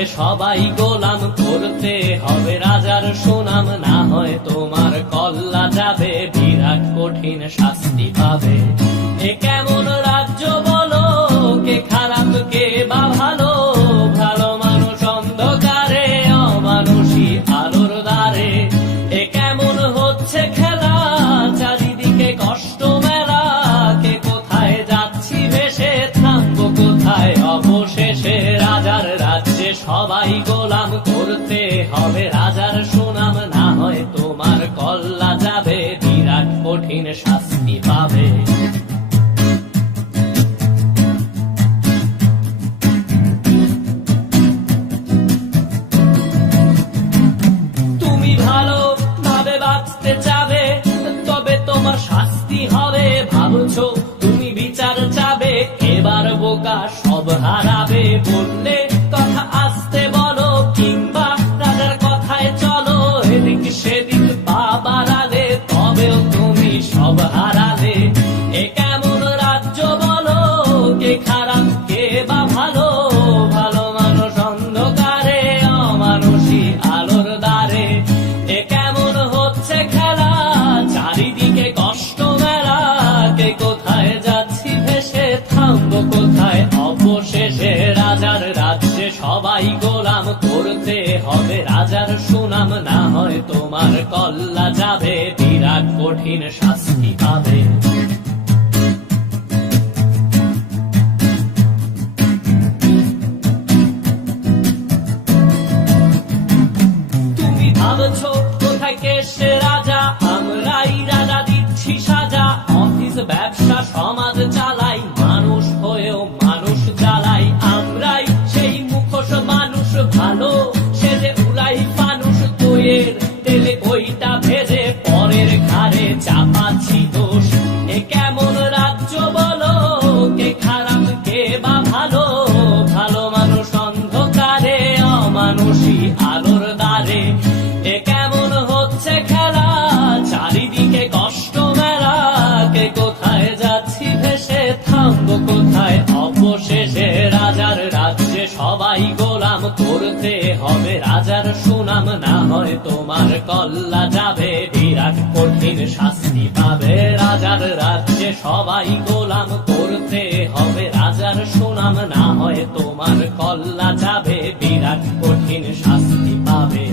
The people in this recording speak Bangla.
রাজ্যে সবাই গোলাম, করতে হবে রাজার সুনাম, না হয় তোমার কল্লা যাবে, বিরাট কঠিন শাস্তি পাবে। এ কেমন রাজ্য বলো, কে খারাপ কে বা ভালো, ভালো মানুষ অন্ধকারে, অমানুষী আলোর দ্বারে। এ কেমন হচ্ছে খেলা, চারিদিকে কষ্ট মেলা, কে কোথায় যাচ্ছি ভেসে, থামবো কোথায় অবশেষে। রাজার রাজ্যে সবাই গোলাম, করতে হবে রাজার সুনাম, না হয় তোমার কল্লা যাবে, বিরাট কঠিন শাস্তি পাবে। তুমি ভালো ভাবে বাঁচতে চাবে, তবে তোমার শাস্তি হবে। ভাবছো তুমি বিচার চাবে, এবার বোকা সব হারাবে। বললে কথা আসতে বলো, কিংবা রাজার কথায় চলো, এদিক সেদিক পা বাড়ালে, তবেও তুমি সব হারালে। এ কেমন রাজ্য বলো, কে খারাপ কে বা ভালো, ভালো মানুষ অন্ধকারে, অমানুষী আলোর দ্বারে। এ কেমন হচ্ছে খেলা, চারিদিকে কষ্ট মেলা, কে কোথায় যাচ্ছি ভেসে, থামবো কোথায় অবশেষে। রাজার রাজ্যে সবাই গোলাম, করতে হবে রাজার সুনাম, না হয় তোমার কল্লা যাবে, বিরাট কঠিন শাস্তি পাবে। তুমি ভাবছো কোথায় কে সে রাজা, আমরাই রাজা দিচ্ছি সাজা। অফিস ব্যবসা সমাজ চালাই, মানুষ হয়েও মানুষ জ্বালাই। আমরাই সেই মুখোশ মানুষ ভালো, সে যে উড়াই মানুষ দইয়ের তেলে, ওইটা ভেজে পরের ঘাড়ে চাপাচ্ছি দোষ। এ কেমন রাজ্য বলো, কে খারাপ কে বা ভালো, ভালো মানুষ অন্ধকারে, অমানুষী আলোর দ্বারে। এ কেমন হচ্ছে খেলা, চারিদিকে কষ্ট মেলা, কে কোথায় যাচ্ছি ভেসে, থামবো কোথায় অবশেষে। রাজার রাজ্যে সবাই গোলাম, করতে হবে রাজার সুনাম, না হয় তোমার কল্লা যাবে, বিরাট কঠিন শাস্তি পাবে। রাজার রাজ্যে সবাই গোলাম, করতে হবে রাজার সুনাম, না হয় তোমার কল্লা যাবে, বিরাট কঠিন শাস্তি পাবে।